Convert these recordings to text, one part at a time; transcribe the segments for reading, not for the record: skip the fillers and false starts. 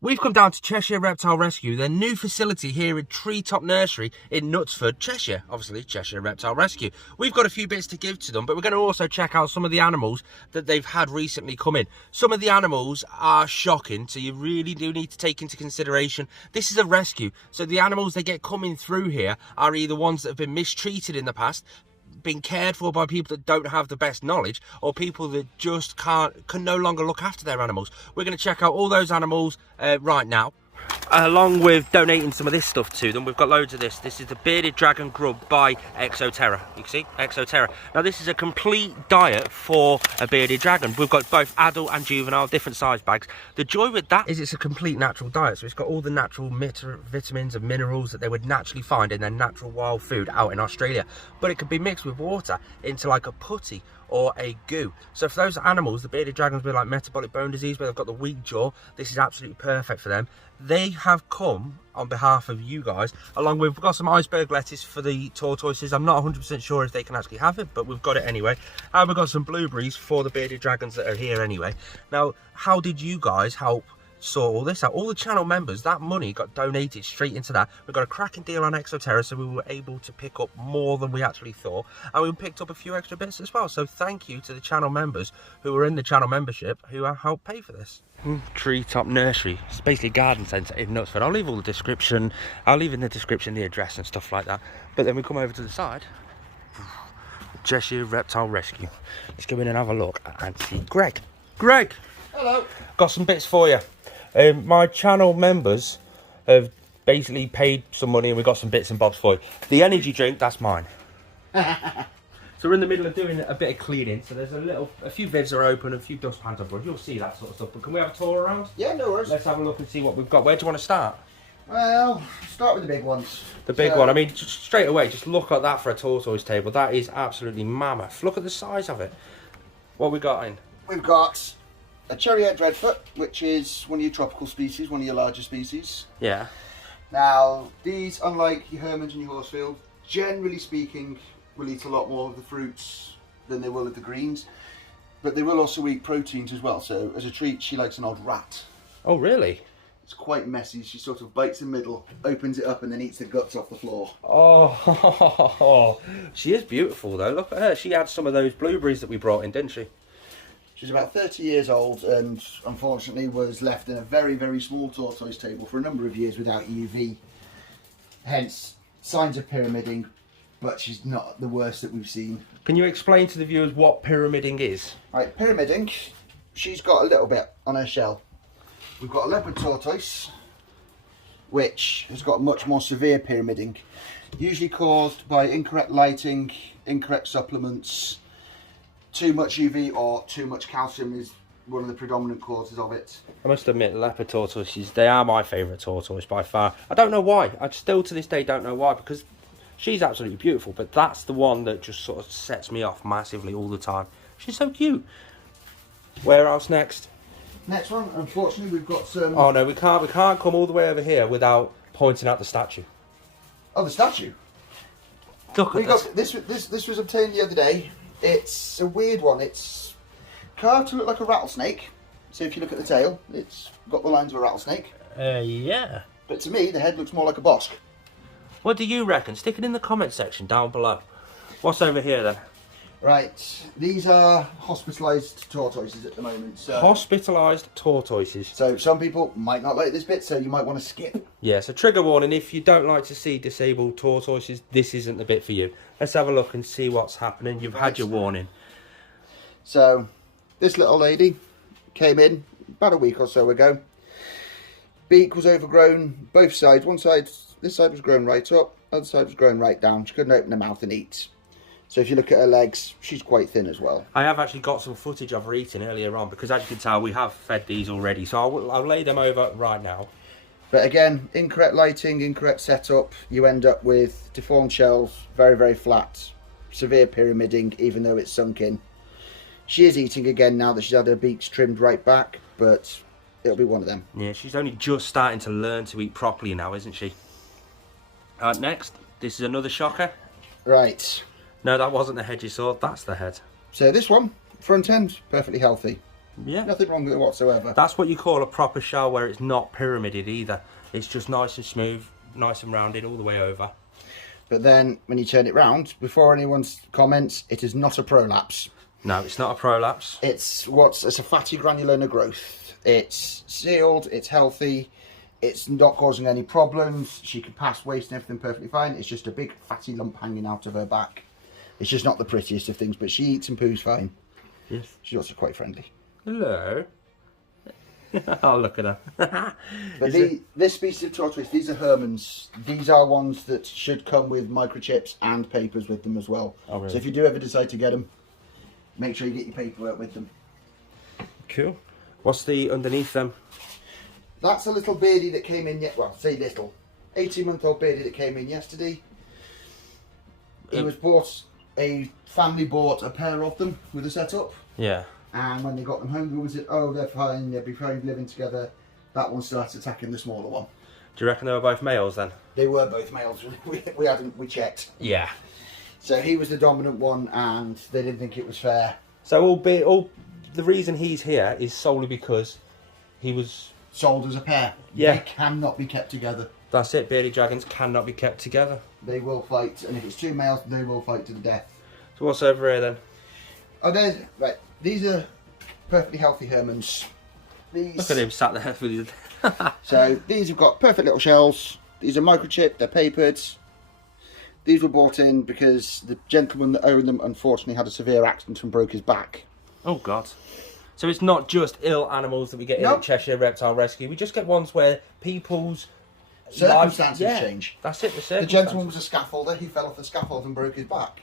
We've come down to Cheshire Reptile Rescue, their new facility here at Treetop Nursery in Knutsford, Cheshire. Obviously, Cheshire Reptile Rescue. We've got a few bits to give to them, but we're going to also check out some of the animals that they've had recently come in. Some of the animals are shocking, so you really do need to take into consideration. This is a rescue, so the animals they get coming through here are either ones that have been mistreated in the past, being cared for by people that don't have the best knowledge, or people that just can no longer look after their animals. We're going to check out all those animals right now, along with donating some of this stuff to them. We've got loads of this. This is the bearded dragon grub by Exoterra. You can see Exoterra. Now this is a complete diet for a bearded dragon. We've got both adult and juvenile, different size bags. The joy with that is it's a complete natural diet, so it's got all the natural vitamins and minerals that they would naturally find in their natural wild food out in Australia, but it can be mixed with water into like a putty or a goo. So for those animals, the bearded dragons with like metabolic bone disease, where they've got the weak jaw, this is absolutely perfect for them. They have come on behalf of you guys, along with, we've got some iceberg lettuce for the tortoises. I'm not 100% sure if they can actually have it, but we've got it anyway. And we've got some blueberries for the bearded dragons that are here anyway. Now, how did you guys help sort all this out? All the channel members, that money got donated straight into that. We've got a cracking deal on Exoterra, so we were able to pick up more than we actually thought, and we picked up a few extra bits as well. So thank you to the channel members who are in the channel membership who helped pay for this. Treetop Nursery, it's basically a garden centre in Knutsford. I'll leave all the description, I'll leave in the description the address and stuff like that. But then we come over to the side, Cheshire Reptile Rescue. Let's go in and have a look and see Greg. Greg! Hello. Got some bits for you. My channel members have basically paid some money and we got some bits and bobs for you. The energy drink, that's mine. So we're in the middle of doing a bit of cleaning. So there's a few bibs are open, a few dustpans are brushed. You'll see that sort of stuff. But can we have a tour around? Yeah, no worries. Let's have a look and see what we've got. Where do you want to start? Well, start with the big ones. The big one. I mean, just straight away, just look at that for a tortoise table. That is absolutely mammoth. Look at the size of it. What we got in? We've got a cherry-haired Redfoot, which is one of your tropical species, one of your larger species. Yeah. Now, these, unlike your Hermans and your Horsfield, generally speaking, will eat a lot more of the fruits than they will of the greens, but they will also eat proteins as well. So as a treat, she likes an odd rat. Oh, really? It's quite messy. She sort of bites the middle, opens it up, and then eats the guts off the floor. Oh, she is beautiful though. Look at her. She had some of those blueberries that we brought in, didn't she? She's about 30 years old and unfortunately was left in a very, very small tortoise table for a number of years without UV. Hence, signs of pyramiding, but she's not the worst that we've seen. Can you explain to the viewers what pyramiding is? Right, pyramiding, she's got a little bit on her shell. We've got a leopard tortoise, which has got much more severe pyramiding, usually caused by incorrect lighting, incorrect supplements. Too much UV or too much calcium is one of the predominant causes of it. I must admit, leopard tortoises, they are my favourite tortoise by far. I don't know why. I still to this day don't know why, because she's absolutely beautiful, but that's the one that just sort of sets me off massively all the time. She's so cute. Where else next? Next one, unfortunately, we've got some... Oh no, we can't come all the way over here without pointing out the statue. Oh, the statue? Look at this. This was obtained the other day. It's a weird one. It's carved to look like a rattlesnake. So if you look at the tail, it's got the lines of a rattlesnake. Yeah. But to me, the head looks more like a bosque. What do you reckon? Stick it in the comment section down below. What's over here then? Right, these are hospitalized tortoises at the moment. So, Hospitalized tortoises. so some people might not like this bit, so you might want to skip. Yeah, so trigger warning, if you don't like to see disabled tortoises, this isn't the bit for you. Let's have a look and see what's happening. You've had your warning. So, this little lady came in about a week or so ago. Beak was overgrown, both sides. One side, this side was grown right up, other side was grown right down. She couldn't open her mouth and eat. So if you look at her legs, she's quite thin as well. I have actually got some footage of her eating earlier on, because as you can tell, we have fed these already. So I'll lay them over right now. But again, incorrect lighting, incorrect setup, you end up with deformed shells, very, very flat, severe pyramiding, even though it's sunk in. She is eating again now that she's had her beaks trimmed right back, but it'll be one of them. Yeah, she's only just starting to learn to eat properly now, isn't she? Next, this is another shocker. Right. No, that wasn't the head you saw, that's the head. So this one, front end, perfectly healthy. Yeah. Nothing wrong with it whatsoever. That's what you call a proper shell, where it's not pyramided either. It's just nice and smooth, nice and rounded all the way over. But then when you turn it round, before anyone comments, it is not a prolapse. No, it's not a prolapse. It's a fatty granular growth. It's sealed, it's healthy, it's not causing any problems. She can pass waste and everything perfectly fine. It's just a big fatty lump hanging out of her back. It's just not the prettiest of things, but she eats and poos fine. Yes. She's also quite friendly. Hello. Oh, look at her. But this species of tortoise, these are Hermans. These are ones that should come with microchips and papers with them as well. Oh, really? So if you do ever decide to get them, make sure you get your paperwork with them. Cool. What's the underneath them? That's a little beardie that came in, well, say little. 18-month-old beardie that came in yesterday. A family bought a pair of them with a setup. Yeah. And when they got them home, the woman said, oh, they're fine, they'll be fine living together. That one started attacking the smaller one. Do you reckon they were both males then? They were both males. We checked. Yeah. So he was the dominant one, and they didn't think it was fair. So the reason he's here is solely because he was Sold as a pair. Yeah. They cannot be kept together. That's it. Bearded dragons cannot be kept together. They will fight, and if it's two males, they will fight to the death. So what's over here then? Oh, right. These are perfectly healthy Hermans. Look at him sat there with his... So these have got perfect little shells. These are microchipped. They're papered. These were bought in because the gentleman that owned them unfortunately had a severe accident and broke his back. Oh God. So it's not just ill animals that we get in at Cheshire Reptile Rescue. We just get ones where people's circumstances change. That's it. The gentleman was a scaffolder. He fell off the scaffold and broke his back.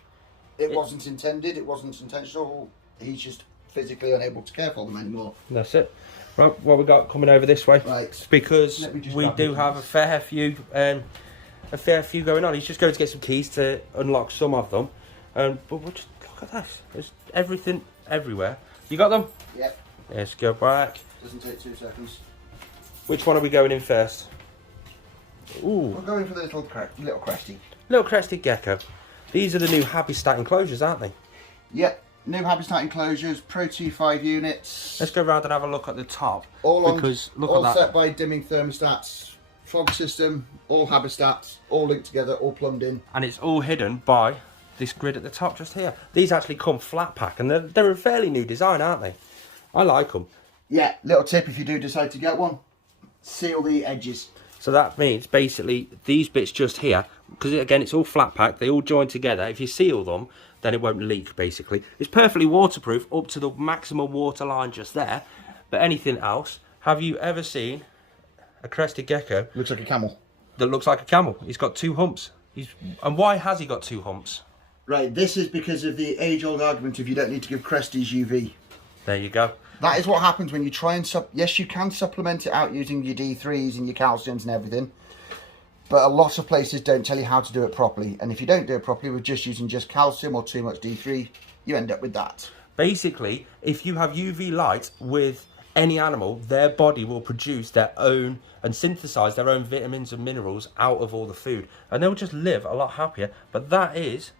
It wasn't intended. It wasn't intentional. He's just physically unable to care for them anymore. That's it. Right, what we got coming over this way? Right. Because we do have a fair few going on. He's just going to get some keys to unlock some of them. But we'll just look at this. There's everything everywhere. You got them? Yep. Let's go back. Doesn't take 2 seconds. Which one are we going in first? Ooh. We're going for the little Cresty. Little Crested Gecko. These are the new Habitat enclosures, aren't they? Yep. New Habitat enclosures, Pro T5 units. Let's go round and have a look at the top. All Set by dimming thermostats, fog system, all Habitats, all linked together, all plumbed in. And it's all hidden by this grid at the top just here. These actually come flat pack, and they're a fairly new design, aren't they? I like them. Yeah, little tip if you do decide to get one, seal the edges. So that means basically these bits just here, because again it's all flat pack, they all join together. If you seal them, then it won't leak basically. It's perfectly waterproof up to the maximum water line just there. But anything else, have you ever seen a Crested Gecko? Looks like a camel. That looks like a camel. He's got 2 humps. And why has he got 2 humps? Right, this is because of the age-old argument of you don't need to give Cresties UV. There you go. That is what happens when you try and yes, you can supplement it out using your D3s and your calciums and everything, but a lot of places don't tell you how to do it properly. And if you don't do it properly with just using just calcium or too much D3, you end up with that. Basically, if you have UV light with any animal, their body will produce their own and synthesize their own vitamins and minerals out of all the food, and they'll just live a lot happier. But that is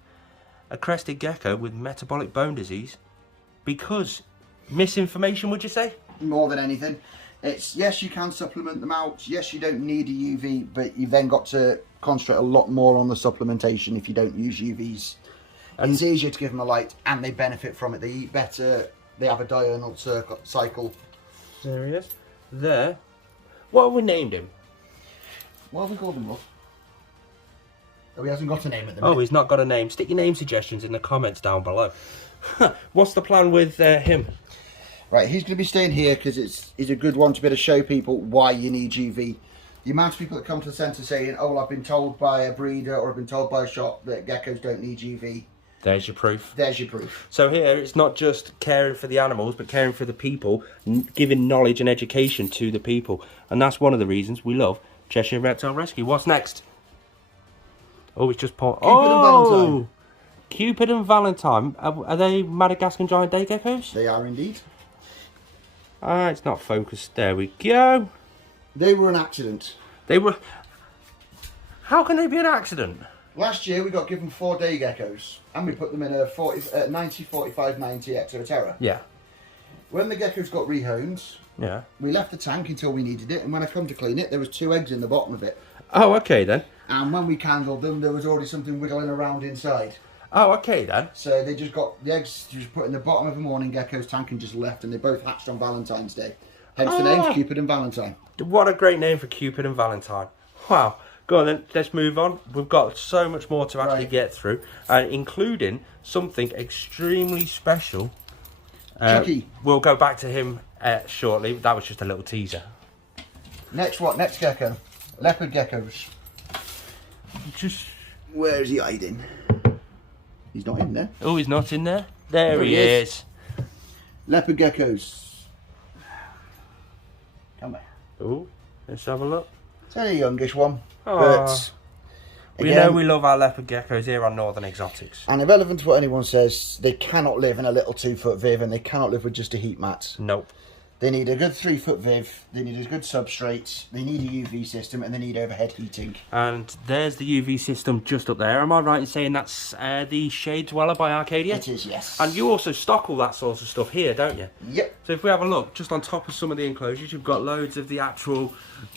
a Crested Gecko with metabolic bone disease because misinformation, would you say? More than anything. It's, yes, you can supplement them out. Yes, you don't need a UV, but you've then got to concentrate a lot more on the supplementation if you don't use UVs. And it's easier to give them a light, and they benefit from it. They eat better. They have a diurnal cycle. There he is. There. What have we named him? What have we called him, Rob? Oh, he hasn't got a name at the minute. Oh, he's not got a name. Stick your name suggestions in the comments down below. What's the plan with him? Right, he's going to be staying here because he's a good one to be able to show people why you need UV. The amount of people that come to the centre saying, oh, I've been told by a breeder or I've been told by a shop that geckos don't need UV. There's your proof. There's your proof. So here, it's not just caring for the animals, but caring for the people, giving knowledge and education to the people. And that's one of the reasons we love Cheshire Reptile Rescue. What's next? Oh, it's just Cupid and Valentine. Cupid and Valentine. Are they Madagascar giant day geckos? They are indeed. Ah, it's not focused. There we go. They were an accident. They were... How can they be an accident? Last year we got given 4 day geckos and we put them in a 90, 45, 90 Exo Terra. Yeah. when the geckos got rehomed, Yeah. we left the tank until we needed it, and when I come to clean it, there was 2 eggs in the bottom of it. Oh, okay then. And when we candled them, there was already something wiggling around inside. Oh, okay then. So they just got the eggs just put in the bottom of a morning gecko's tank and just left, and they both hatched on Valentine's Day. Hence the names Cupid and Valentine. What a great name for Cupid and Valentine. Wow. Go on then, let's move on. We've got so much more to actually get through, including something extremely special. Chucky. We'll go back to him shortly. That was just a little teaser. Next what? Next gecko. Leopard geckos. Just... Where is he hiding? He's not in there. Oh, he's not in there? There he is. Leopard geckos. Come back. Oh, let's have a look. It's only a youngish one. Aww. But We know we love our leopard geckos here on Northern Exotics. And irrelevant to what anyone says, they cannot live in a little 2-foot viv, and they cannot live with just a heat mat. Nope. They need a good 3-foot viv, they need a good substrate, they need a UV system, and they need overhead heating. And there's the UV system just up there. Am I right in saying that's the Shade Dweller by Arcadia? It is, yes. And you also stock all that sort of stuff here, don't you? Yep. So if we have a look, just on top of some of the enclosures, you've got loads of the actual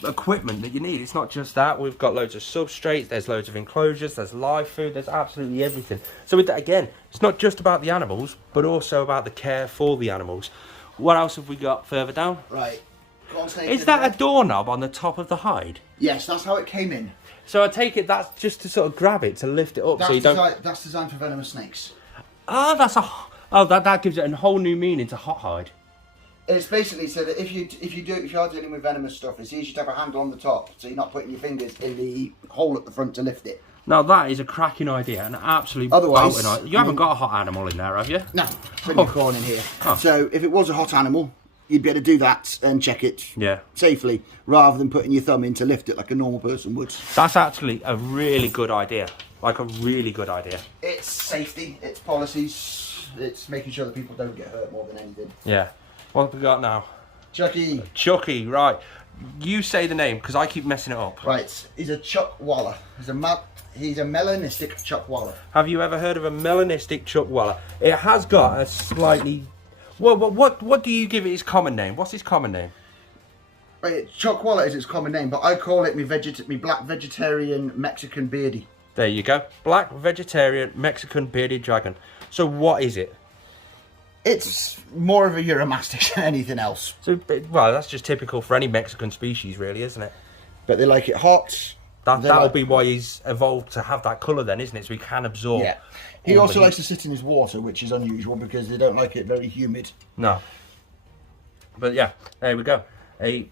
equipment that you need. It's not just that. We've got loads of substrates, there's loads of enclosures, there's live food, there's absolutely everything. So with that, again, it's not just about the animals, but also about the care for the animals. What else have we got further down? Right. Is that a doorknob on the top of the hide? Yes, that's how it came in. So I take it that's just to sort of grab it, to lift it up, That's so you don't... That's designed for venomous snakes. Ah, that's a... Oh, that gives it a whole new meaning to hot hide. It's basically so that if you are dealing with venomous stuff, it's easy to have a handle on the top, so you're not putting your fingers in the hole at the front to lift it. Now that is a cracking idea, an absolute Otherwise, idea. You haven't got a hot animal in there, have you? No, plenty of corn in here. Oh. So if it was a hot animal, you'd be able to do that and check it safely, rather than putting your thumb in to lift it like a normal person would. That's actually a really good idea. Like a really good idea. It's safety, it's policies, it's making sure that people don't get hurt more than anything. Yeah. What have we got now? Chucky. Chucky, right. You say the name, because I keep messing it up. Right, he's a chuckwalla. He's a melanistic chuckwalla. Have you ever heard of a melanistic chuckwalla? It has got a slightly... Well, what do you give it its common name? What's its common name? Right, chuckwalla is its common name, but I call it me black vegetarian Mexican beardy. There you go. Black vegetarian Mexican bearded dragon. So what is it? It's more of a Euromastic than anything else. So, well, that's just typical for any Mexican species, really, isn't it? But they like it hot. That'll be why he's evolved to have that colour then, isn't it? So he can absorb. Yeah. He also likes to sit in his water, which is unusual because they don't like it very humid. No. But yeah, there we go. A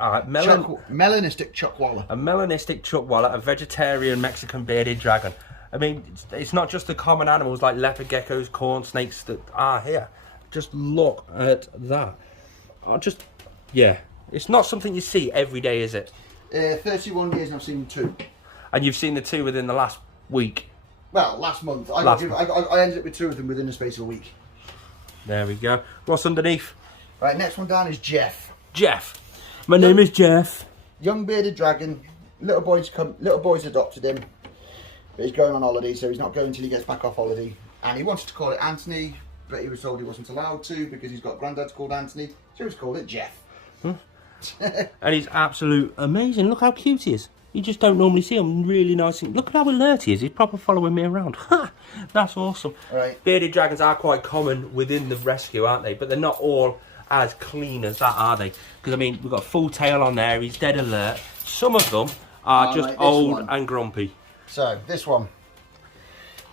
melanistic chuckwalla. A melanistic chuckwalla, a vegetarian Mexican bearded dragon. I mean, it's not just the common animals like leopard geckos, corn snakes that are here. Just look at that. Yeah. It's not something you see every day, is it? 31 years and I've seen 2. And you've seen the 2 within the last week? Well, last month. I ended up with 2 of them within the space of a week. There we go. What's underneath? Right, next one down is Jeff. Jeff. My name is Jeff. Young bearded dragon. Little boys adopted him. But he's going on holiday, so he's not going until he gets back off holiday. And he wanted to call it Anthony, but he was told he wasn't allowed to because he's got granddad's called Anthony. So he's called it Jeff. And he's absolute amazing. Look how cute he is. You just don't normally see him. Really nice. Look at how alert he is. He's proper following me around. Ha! That's awesome. Right. Bearded dragons are quite common within the rescue, aren't they? But they're not all as clean as that, are they? Because, I mean, we've got a full tail on there. He's dead alert. Some of them are just old and grumpy. So, this one.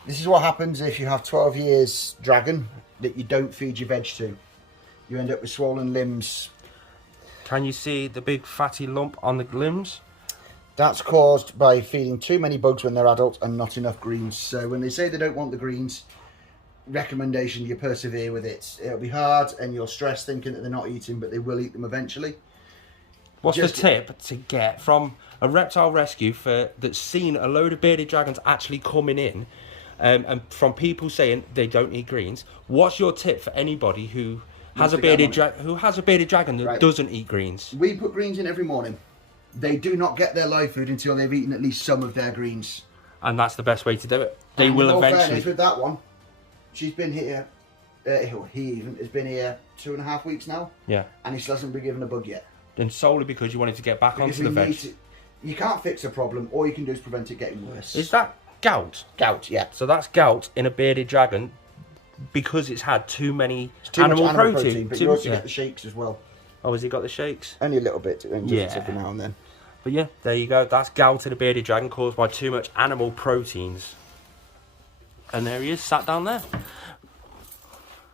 This is what happens if you have 12 years dragon that you don't feed your veg to. You end up with swollen limbs. Can you see the big fatty lump on the limbs? That's caused by feeding too many bugs when they're adults and not enough greens. So when they say they don't want the greens, recommendation, you persevere with it. It'll be hard and you'll stress thinking that they're not eating, but they will eat them eventually. What's the tip to get from a reptile rescue that's seen a load of bearded dragons actually coming in, and from people saying they don't eat greens? What's your tip for anybody who has a bearded dragon that doesn't eat greens? We put greens in every morning. They do not get their live food until they've eaten at least some of their greens. And that's the best way to do it. They will eventually... Fairness, with that one, she's been here he even has been here 2.5 weeks now. Yeah. And he still hasn't been given a bug yet. And solely because you wanted to get back Because onto the veg. You can't fix a problem. All you can do is prevent it getting worse. Is that gout? Gout, yeah. So that's gout in a bearded dragon because it's had too many Too animal much protein. but you also get the shakes as well. Oh, has he got the shakes? Only a little bit, and just every now and then. But yeah, there you go. That's gout in a bearded dragon caused by too much animal proteins. And there he is, sat down there.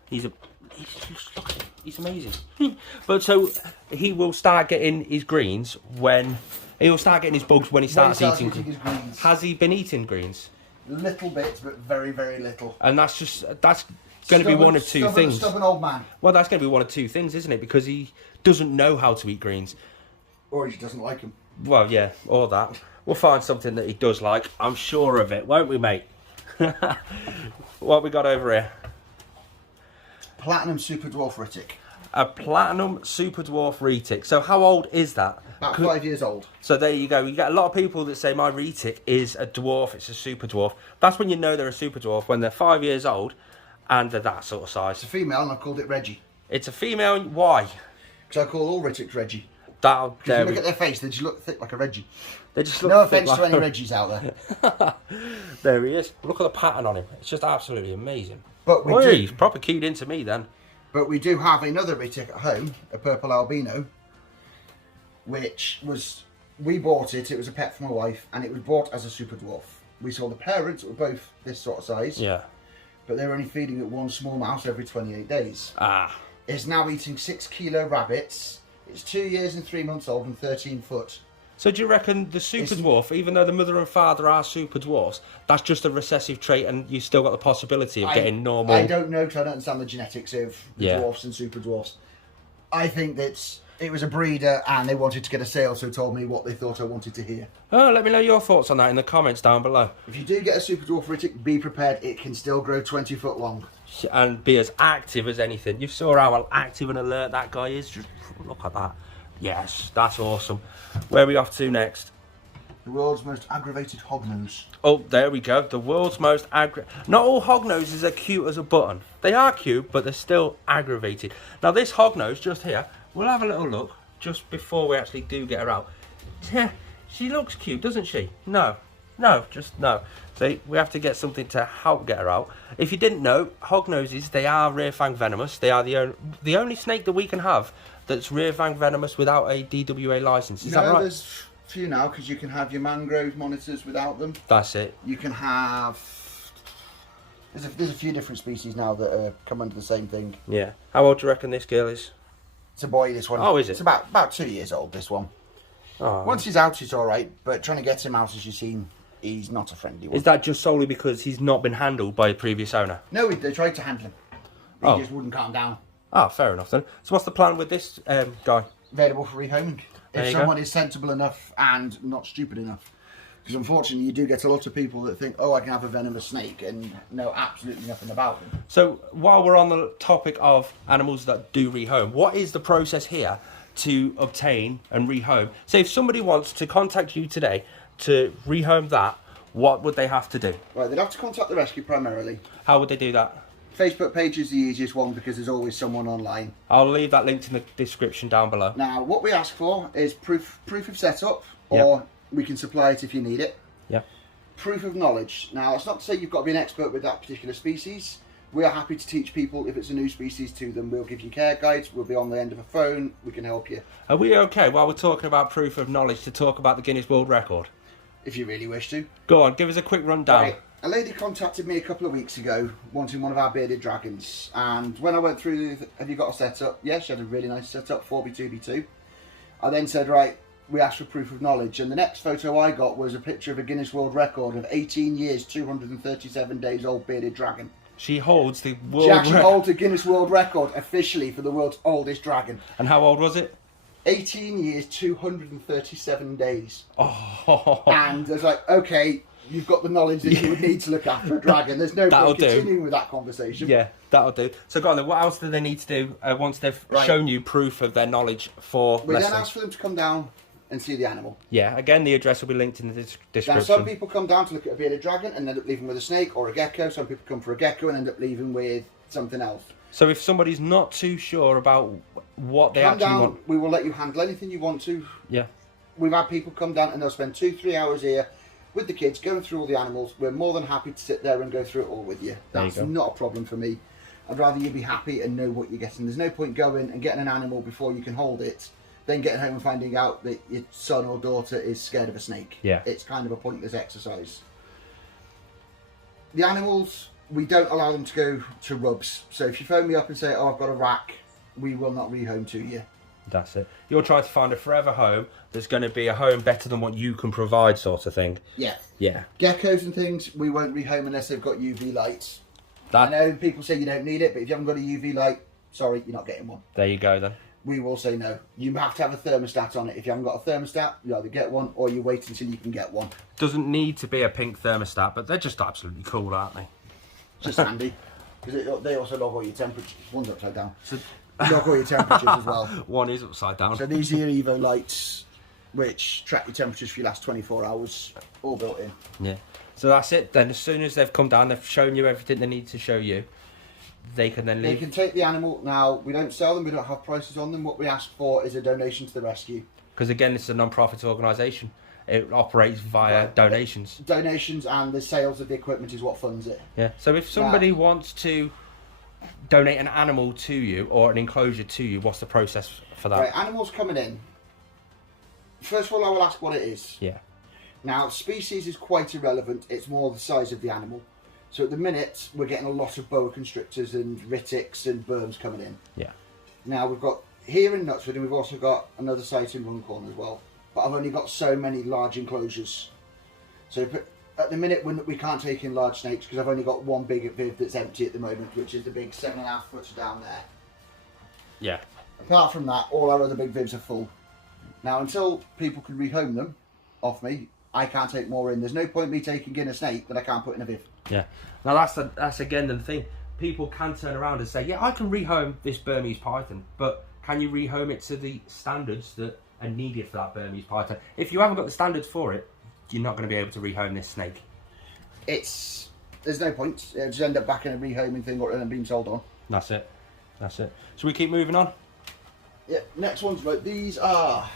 He's amazing. But so he will start getting his greens when he'll start getting his bugs when he starts eating his greens. Has he been eating greens? Little bits, but very, very little. And that's going to be one of two things. Stubborn old man. Well, that's going to be one of two things, isn't it? Because he doesn't know how to eat greens. Or he just doesn't like them. Well, yeah, or that. We'll find something that he does like. I'm sure of it, won't we, mate? What we got over here? Platinum Super Dwarf Retic. A Platinum Super Dwarf Retic. So how old is that? About 5 years old. So there you go. You get a lot of people that say my Retic is a dwarf, it's a super dwarf. That's when you know they're a super dwarf, when they're 5 years old and they're that sort of size. It's a female and I've called it Reggie. It's a female. Why? Because I call all Retics Reggie. That'll If you look at their face, they just look thick like a Reggie. They just look No thick offence to like any Reggies out there. There he is. Look at the pattern on him. It's just absolutely amazing. But we do. He's proper keyed into me then. But we do have another Retic at home, a purple albino, which was, we bought it was a pet for my wife, and it was bought as a super dwarf. We saw the parents were both this sort of size, Yeah. but they were only feeding it one small mouse every 28 days. Ah. It's now eating 6 kilo rabbits. It's 2 years and 3 months old and 13 foot. So do you reckon the super dwarf, even though the mother and father are super dwarfs, that's just a recessive trait and you still got the possibility of getting normal? I don't know, because I don't understand the genetics of the dwarfs and super dwarfs. I think that it was a breeder and they wanted to get a sale, so told me what they thought I wanted to hear. Oh, let me know your thoughts on that in the comments down below. If you do get a super dwarf Retic, be prepared, it can still grow 20 foot long. And be as active as anything. You saw how active and alert that guy is. Just look at that. Yes, that's awesome. Where are we off to next? The world's most aggravated hognose. Oh, there we go. The world's most Not all hognoses are cute as a button. They are cute, but they're still aggravated. Now this hognose just here, we'll have a little look just before we actually do get her out. Yeah, she looks cute, doesn't she? No, just no. So we have to get something to help get her out. If you didn't know, hognoses, they are rear fang venomous. They are the only snake that we can have that's rear fang venomous without a DWA license. Is that right? There's a few now, because you can have your mangrove monitors without them. That's it. You can have... There's a few different species now that come under the same thing. Yeah. How old do you reckon this girl is? It's a boy, this one. Oh, is it? It's about 2 years old, this one. Oh. Once he's out, he's all right, but trying to get him out, as you've seen, he's not a friendly one. Is that just solely because he's not been handled by a previous owner? No, they tried to handle him. He just wouldn't calm down. Oh, fair enough then. So what's the plan with this guy? Available for rehoming. There If you someone go. is sensible enough and not stupid enough. Because unfortunately, you do get a lot of people that think, oh, I can have a venomous snake, and know absolutely nothing about them. So while we're on the topic of animals that do rehome, what is the process here to obtain and rehome? So if somebody wants to contact you today to rehome that, what would they have to do? Right, they'd have to contact the rescue primarily. How would they do that? Facebook page is the easiest one because there's always someone online. I'll leave that linked in the description down below. Now, what we ask for is proof of setup, or we can supply it if you need it. Yeah. Proof of knowledge. Now, it's not to say you've got to be an expert with that particular species. We are happy to teach people if it's a new species to them. We'll give you care guides. We'll be on the end of a phone. We can help you. Are we okay, while we're talking about proof of knowledge, to talk about the Guinness World Record? If you really wish to. Go on, give us a quick rundown. Right. A lady contacted me a couple of weeks ago wanting one of our bearded dragons, and when I went through have you got a setup? Yes, she had a really nice setup, 4B2B2. I then said, right, we asked for proof of knowledge, and the next photo I got was a picture of a Guinness World Record of 18 years 237 days old bearded dragon. She holds the She world actually record. holds a Guinness World Record officially for the world's oldest dragon. And how old was it? 18 years 237 days. Oh. And I was like, okay, you've got the knowledge that you would need to look after a dragon. There's no That'll point continuing with that conversation. Yeah, that'll do. So go on then, what else do they need to do once they've shown you proof of their knowledge for We then lessons? ask for them to come down and see the animal. Yeah, again, the address will be linked in the description. Now, some people come down to look at a bearded dragon and end up leaving with a snake or a gecko. Some people come for a gecko and end up leaving with something else. So if somebody's not too sure about what they actually want... We will let you handle anything you want to. Yeah. We've had people come down and they'll spend 2-3 hours here with the kids going through all the animals. We're more than happy to sit there and go through it all with you. That's not a problem for me. I'd rather you be happy and know what you're getting. There's no point going and getting an animal before you can hold it, then getting home and finding out that your son or daughter is scared of a snake. Yeah. It's kind of a pointless exercise. The animals, we don't allow them to go to rubs. So if you phone me up and say, oh, I've got a rack, we will not rehome to you. That's it. You're trying to find a forever home that's going to be a home better than what you can provide, sort of thing. Yeah. Yeah. Geckos and things, we won't rehome unless they've got UV lights. I know people say you don't need it, but if you haven't got a UV light, sorry, you're not getting one. There you go then. We will say no. You have to have a thermostat on it. If you haven't got a thermostat, you either get one or you wait until you can get one. Doesn't need to be a pink thermostat, but they're just absolutely cool, aren't they? Just handy. Because they also log all your temperatures. One's upside down. So log all your temperatures as well. One is upside down. So these are your Evo Lights, which track your temperatures for your last 24 hours, all built in. Yeah. So that's it then. As soon as they've come down, they've shown you everything they need to show you, they can then leave. They can take the animal. Now, we don't sell them, we don't have prices on them. What we ask for is a donation to the rescue. Because again, this is a non-profit organisation. It operates via donations. Donations and the sales of the equipment is what funds it. Yeah. So if somebody wants to donate an animal to you or an enclosure to you, what's the process for that? Right, animals coming in. First of all, I will ask what it is. Yeah. Now, species is quite irrelevant. It's more the size of the animal. So at the minute, we're getting a lot of boa constrictors and retics and berms coming in. Yeah. Now, we've got here in Knutsford, and we've also got another site in Runcorn as well. But I've only got so many large enclosures. So at the minute, we can't take in large snakes because I've only got one big viv that's empty at the moment, which is the big 7.5 footer down there. Yeah. Apart from that, all our other big vivs are full. Now, until people can rehome them off me, I can't take more in. There's no point me taking in a snake that I can't put in a viv. Yeah. Now that's again the thing. People can turn around and say, yeah, I can rehome this Burmese python, but can you rehome it to the standards that are needed for that Burmese python? If you haven't got the standards for it, you're not going to be able to rehome this snake. There's no point. It'll just end up back in a rehoming thing or being sold on. That's it. That's it. So we keep moving on. Yeah. Next one's right. These are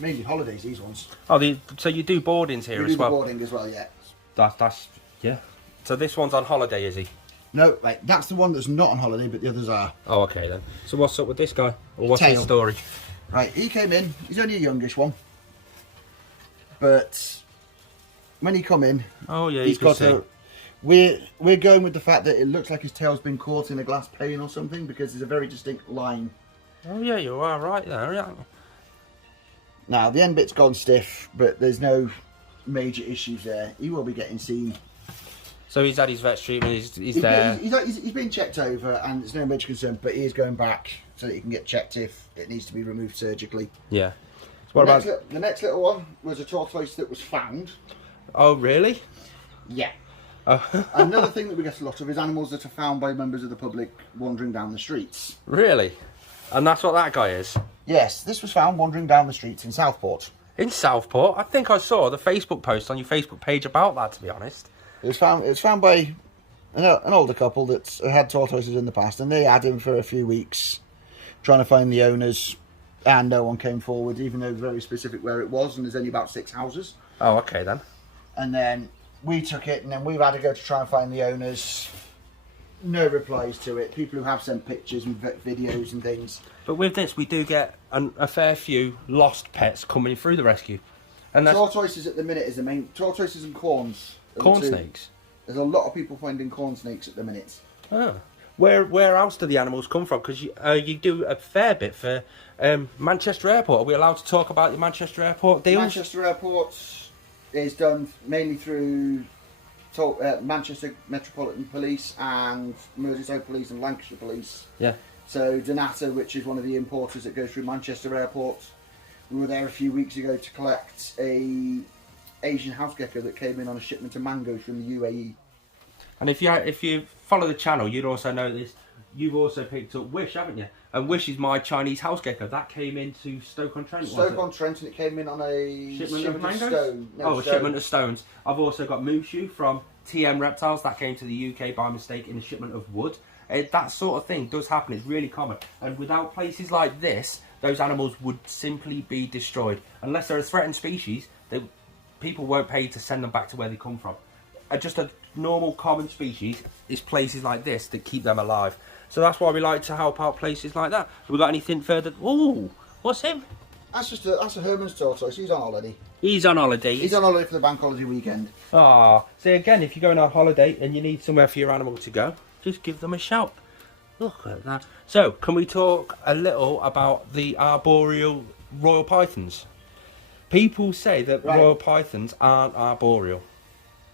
mainly holidays. These ones. Oh, so you do boardings here as well. Boarding as well. Yeah. That's yeah. So this one's on holiday, is he? No, right. That's the one that's not on holiday, but the others are. Oh, okay then. So what's up with this guy? Or what's his story? Right. He came in. He's only a youngish one, but when he come in, oh yeah, he's got a. We're going with the fact that it looks like his tail's been caught in a glass pane or something because there's a very distinct line. Oh yeah, you are right there. Yeah. Now the end bit's gone stiff, but there's no major issues there. He will be getting seen. So he's had his vet treatment. He's there. He's been checked over, and there's no major concern. But he is going back so that he can get checked if it needs to be removed surgically. Yeah. So the next little one was a tortoise that was found. Oh really? Yeah. Oh. Another thing that we get a lot of is animals that are found by members of the public wandering down the streets. Really? And that's what that guy is? Yes, this was found wandering down the streets in Southport. In Southport? I think I saw the Facebook post on your Facebook page about that, to be honest. It was found by an older couple that had tortoises in the past, and they had him for a few weeks trying to find the owners, and no one came forward, even though very specific where it was, and there's only about 6 houses. Oh, okay then. And then we took it, and then we've had to go to try and find the owners. No replies to it. People who have sent pictures and videos and things. But with this, we do get a fair few lost pets coming through the rescue. And that's tortoises at the minute is the main. Tortoises and corns. Corn snakes? There's a lot of people finding corn snakes at the minute. Oh. Where else do the animals come from? Because you do a fair bit for Manchester Airport. Are we allowed to talk about the Manchester Airport deals? Manchester Airport is done mainly through Manchester Metropolitan Police and Merseyside Police and Lancashire Police. Yeah. So Donata, which is one of the importers that goes through Manchester Airport, we were there a few weeks ago to collect a Asian house gecko that came in on a shipment of mangoes from the UAE. And if you follow the channel, you'd also know this. You've also picked up Wish, haven't you? And Wish is my Chinese house gecko. That came into Stoke-on-Trent. Stoke-on-Trent, and it came in on a shipment of mangoes? Stone. No, a shipment of stones. I've also got Mushu from TM Reptiles. That came to the UK by mistake in a shipment of wood. That sort of thing does happen. It's really common. And without places like this, those animals would simply be destroyed. Unless they're a threatened species, people won't pay to send them back to where they come from. Just a normal common species is places like this that keep them alive. So that's why we like to help out places like that. Have we got anything further? Ooh, what's him? That's a Herman's tortoise. He's on holiday. He's on holiday. He's on holiday for the bank holiday weekend. Ah, so again, if you're going on holiday and you need somewhere for your animal to go, just give them a shout. Look at that. So, can we talk a little about the arboreal royal pythons? People say that royal pythons aren't arboreal.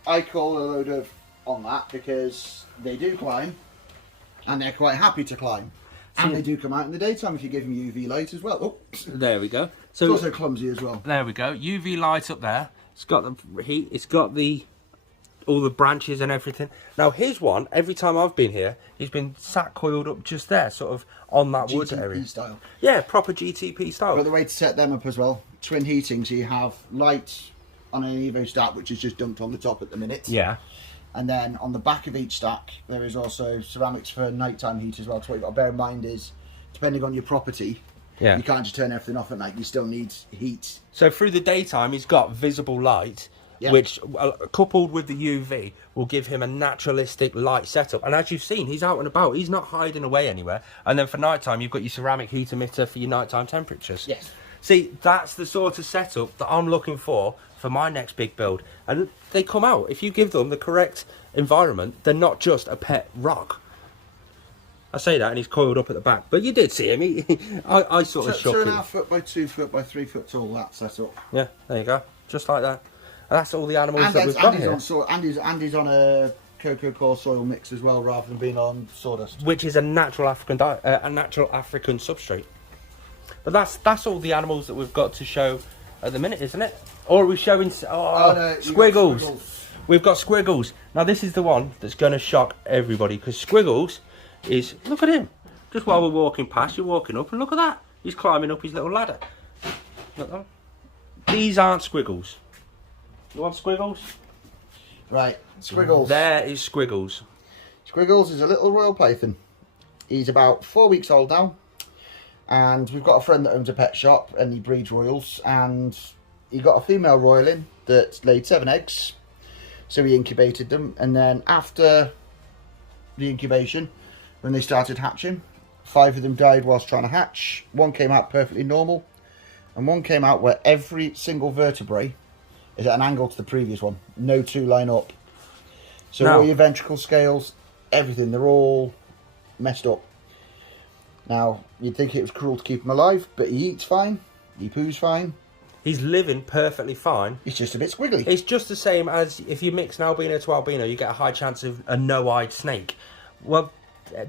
I call a load of on that because they do climb, and they're quite happy to climb. And they do come out in the daytime if you give them UV light as well. Oops. There we go. So it's also clumsy as well. There we go. UV light up there. It's got the heat. It's got all the branches and everything. Now his one, every time I've been here, he's been sat coiled up just there, sort of on that wood area. GTP style. Yeah, proper GTP style. But the way to set them up as well, twin heating, so you have light on an Evo stack, which is just dumped on the top at the minute. Yeah. And then on the back of each stack, there is also ceramics for nighttime heat as well. So what you've got to bear in mind is, depending on your property, you can't just turn everything off at night. You still need heat. So through the daytime, he's got visible light, which coupled with the UV will give him a naturalistic light setup. And as you've seen, he's out and about. He's not hiding away anywhere. And then for nighttime, you've got your ceramic heat emitter for your nighttime temperatures. Yes. See, that's the sort of setup that I'm looking for my next big build. And they come out. If you give them the correct environment, they're not just a pet rock. I say that and he's coiled up at the back. But you did see him. I sort of shocked him. 2.5 foot by 2 foot by 3 foot tall, that setup. Yeah, there you go. Just like that. And that's all the animals that we've got here. Andy's on a cocoa core soil mix as well, rather than being on sawdust. Which is a natural African substrate. But that's all the animals that we've got to show at the minute, isn't it? Or are we showing no, Squiggles? We've got Squiggles. Now this is the one that's going to shock everybody, because Squiggles is, look at him. Just while we're walking past, you're walking up and look at that. He's climbing up his little ladder. Look at that. These aren't Squiggles. You want Squiggles? Right, Squiggles. There is Squiggles. Squiggles is a little royal python. He's about 4 weeks old now. And we've got a friend that owns a pet shop and he breeds royals, and he got a female royal in that laid 7 eggs, so he incubated them, and then after the incubation, when they started hatching, 5 of them died whilst trying to hatch. 1 came out perfectly normal, and 1 came out where every single vertebrae is at an angle to the previous one. No 2 line up. So all your ventricle scales, everything, they're all messed up. Now, you'd think it was cruel to keep him alive, but he eats fine, he poos fine. He's living perfectly fine. He's just a bit squiggly. It's just the same as if you mix an albino to albino, you get a high chance of a no-eyed snake. Well,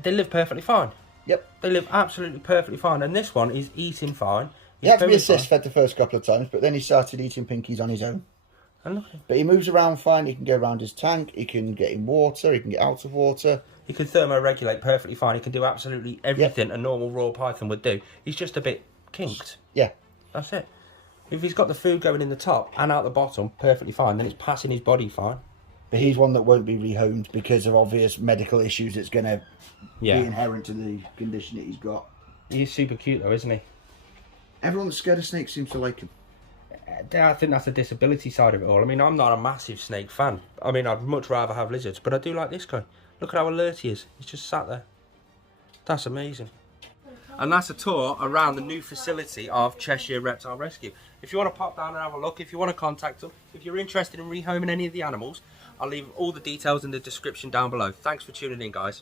they live perfectly fine. Yep. They live absolutely perfectly fine. And this one is eating fine. He had to be assist-fed the first couple of times, but then he started eating pinkies on his own. But he moves around fine, he can go around his tank, he can get in water, he can get out of water. He can thermoregulate perfectly fine. He can do absolutely everything a normal royal python would do. He's just a bit kinked. Yeah. That's it. If he's got the food going in the top and out the bottom, perfectly fine, then it's passing his body fine. But he's one that won't be rehomed because of obvious medical issues that's going to be inherent to the condition that he's got. He's super cute though, isn't he? Everyone that's scared of snakes seems to like him. I think that's the disability side of it all. I mean, I'm not a massive snake fan. I mean, I'd much rather have lizards, but I do like this guy. Look at how alert he is. He's just sat there. That's amazing. And that's a tour around the new facility of Cheshire Reptile Rescue. If you want to pop down and have a look, if you want to contact them, if you're interested in rehoming any of the animals, I'll leave all the details in the description down below. Thanks for tuning in, guys.